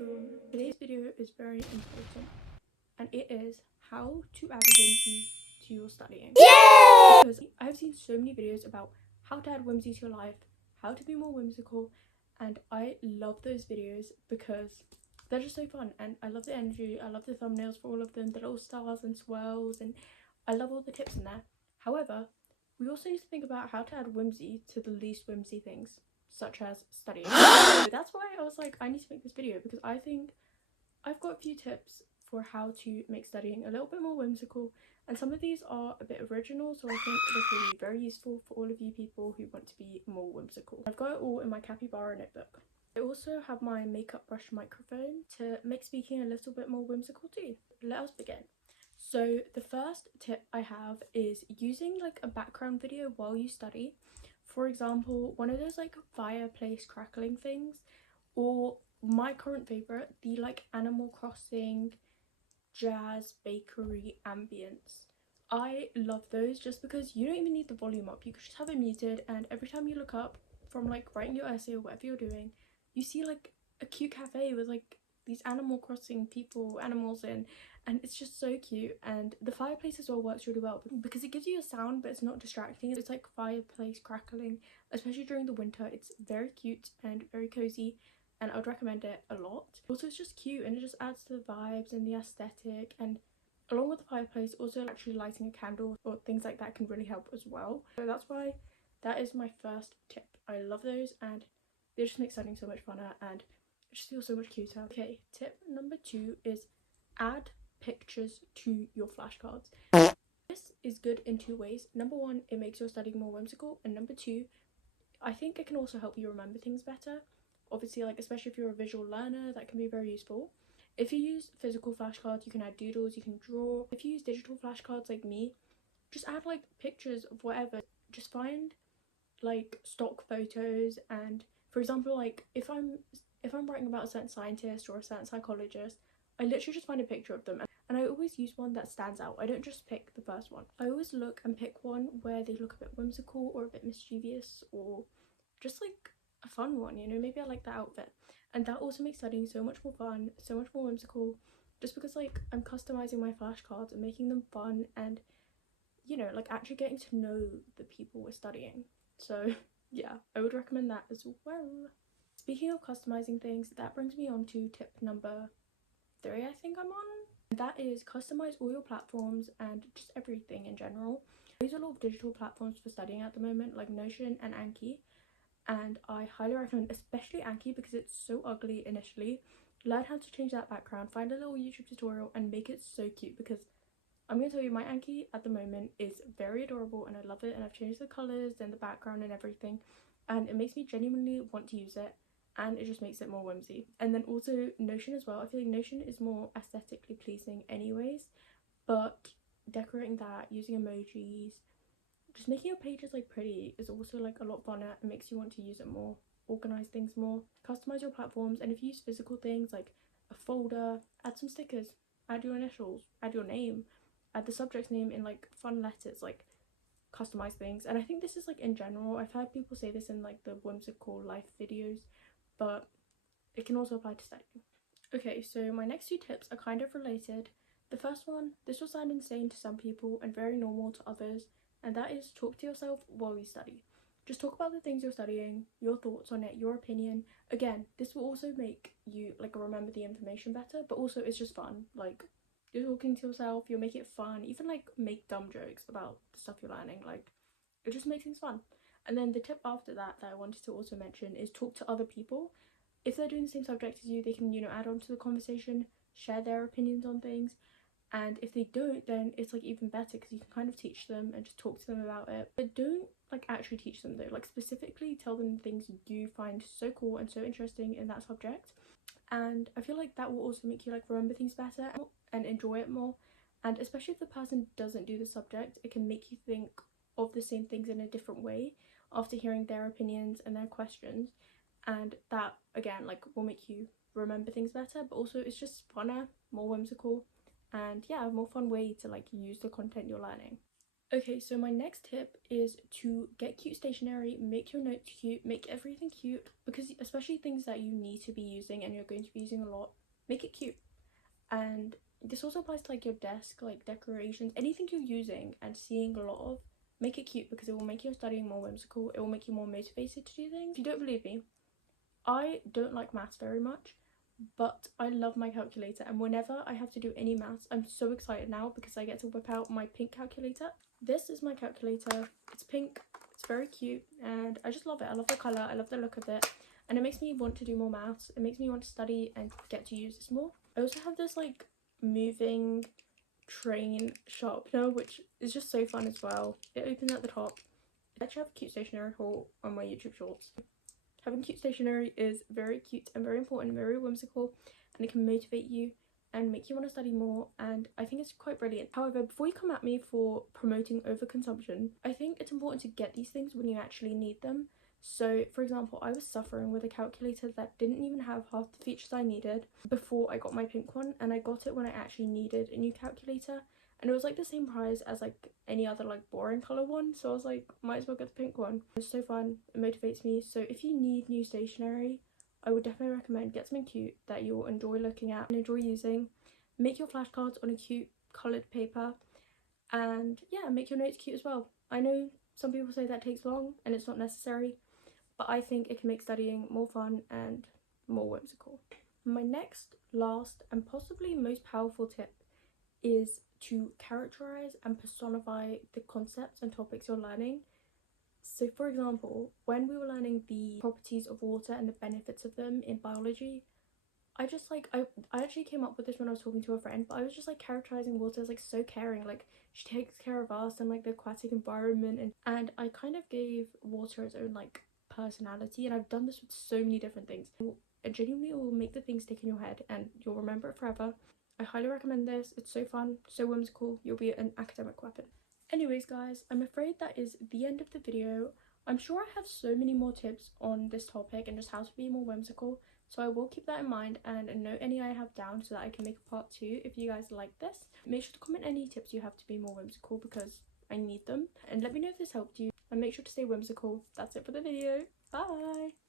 everyone, today's video is very important and it is how to add whimsy to your studying. Yay! Because I've seen so many videos about how to add whimsy to your life, how to be more whimsical, and I love those videos because they're just so fun and I love the energy, I love the thumbnails for all of them, the little stars and swirls, and I love all the tips in there. However, we also need to think about how to add whimsy to the least whimsy things, such as studying. So that's why I was like, I need to make this video because I think I've got a few tips for how to make studying a little bit more whimsical, and some of these are a bit original, so I think this will be very useful for all of you people who want to be more whimsical. I've got it all in my capybara notebook. I also have my makeup brush microphone to make speaking a little bit more whimsical too. Let us begin. So the first tip I have is using like a background video while you study. For example, one of those like fireplace crackling things, or my current favourite, the like Animal Crossing jazz bakery ambience. I love those just because you don't even need the volume up, you could just have it muted, and every time you look up from like writing your essay or whatever you're doing, you see like a cute cafe with like these Animal Crossing people, animals in, and it's just so cute. And the fireplace as well works really well because it gives you a sound but it's not distracting. It's like fireplace crackling, especially during the winter. It's very cute and very cozy, and I would recommend it a lot. Also, it's just cute and it just adds to the vibes and the aesthetic, and along with the fireplace, also actually lighting a candle or things like that can really help as well. So that's why that is my first tip. I love those and they just make studying so much funner and it just feels so much cuter. Okay, tip number 2 is add pictures to your flashcards. This is good in 2 ways. Number 1, it makes your studying more whimsical, and number 2, I think it can also help you remember things better. Obviously, like especially if you're a visual learner, that can be very useful. If you use physical flashcards, you can add doodles, you can draw. If you use digital flashcards like me, just add like pictures of whatever. Just find like stock photos, and for example, like if I'm writing about a certain scientist or a certain psychologist, I literally just find a picture of them, and I always use one that stands out. I don't just pick the first one. I always look and pick one where they look a bit whimsical or a bit mischievous, or just like a fun one, you know, maybe I like that outfit. And that also makes studying so much more fun, so much more whimsical, just because like I'm customizing my flashcards and making them fun, and you know, like actually getting to know the people we're studying. So yeah, I would recommend that as well. Speaking of customizing things, that brings me on to tip number 3 I think I'm on. And that is customize all your platforms and just everything in general. I use a lot of digital platforms for studying at the moment, like Notion and Anki, and I highly recommend especially Anki because it's so ugly initially. Learn how to change that background, find a little YouTube tutorial and make it so cute, because I'm going to tell you, my Anki at the moment is very adorable and I love it, and I've changed the colours and the background and everything, and it makes me genuinely want to use it, and it just makes it more whimsy. And then also Notion as well. I feel like Notion is more aesthetically pleasing anyways, but decorating that, using emojis, just making your pages like pretty is also like a lot funner and makes you want to use it more, organize things more, customize your platforms. And if you use physical things like a folder, add some stickers, add your initials, add your name, add the subject's name in like fun letters, like customize things. And I think this is like in general, I've heard people say this in like the whimsical life videos, but it can also apply to studying. Okay, so my next 2 tips are kind of related. The first one, this will sound insane to some people and very normal to others, and that is talk to yourself while you study. Just talk about the things you're studying, your thoughts on it, your opinion. Again, this will also make you like remember the information better, but also it's just fun. Like, you're talking to yourself, you'll make it fun, even like make dumb jokes about the stuff you're learning. Like, it just makes things fun. And then the tip after that I wanted to also mention is talk to other people. If they're doing the same subject as you, they can, you know, add on to the conversation, share their opinions on things. And if they don't, then it's like even better because you can kind of teach them and just talk to them about it. But don't like actually teach them though, like specifically tell them things you find so cool and so interesting in that subject. And I feel like that will also make you like remember things better and enjoy it more. And especially if the person doesn't do the subject, it can make you think of the same things in a different way after hearing their opinions and their questions, and that again like will make you remember things better, but also it's just funner, more whimsical, and yeah, a more fun way to like use the content you're learning. Okay, so my next tip is to get cute stationery, make your notes cute, make everything cute, because especially things that you need to be using and you're going to be using a lot, make it cute. And this also applies to like your desk, like decorations, anything you're using and seeing a lot of, make it cute because it will make your studying more whimsical, it will make you more motivated to do things. If you don't believe me, I don't like maths very much, but I love my calculator, and whenever I have to do any maths, I'm so excited now because I get to whip out my pink calculator. This is my calculator. It's pink, it's very cute, and I just love it. I love the colour, I love the look of it, and it makes me want to do more maths. It makes me want to study and get to use this more. I also have this like moving train sharpener, which is just so fun as well. It opens at the top. I actually have a cute stationery haul on my YouTube shorts. Having cute stationery is very cute and very important, very whimsical, and it can motivate you and make you want to study more, and I think it's quite brilliant. However, before you come at me for promoting overconsumption, I think it's important to get these things when you actually need them. So for example, I was suffering with a calculator that didn't even have half the features I needed before I got my pink one, and I got it when I actually needed a new calculator, and it was like the same price as like any other like boring colour one, so I was like, might as well get the pink one. It's so fun, it motivates me. So if you need new stationery, I would definitely recommend get something cute that you'll enjoy looking at and enjoy using. Make your flashcards on a cute coloured paper, and yeah, make your notes cute as well. I know some people say that takes long and it's not necessary, but I think it can make studying more fun and more whimsical. My next, last, and possibly most powerful tip is to characterize and personify the concepts and topics you're learning. So for example, when we were learning the properties of water and the benefits of them in biology, I just like I actually came up with this when I was talking to a friend, but I was just like characterizing water as like so caring, like she takes care of us and like the aquatic environment, and I kind of gave water its own like personality, and I've done this with so many different things. It genuinely will make the thing stick in your head and you'll remember it forever. I highly recommend this. It's so fun, so whimsical. You'll be an academic weapon. Anyways guys, I'm afraid that is the end of the video. I'm sure I have so many more tips on this topic and just how to be more whimsical, so I will keep that in mind and note any I have down so that I can make a part 2 if you guys like this. Make sure to comment any tips you have to be more whimsical because I need them, and let me know if this helped you, and make sure to stay whimsical. That's it for the video. Bye!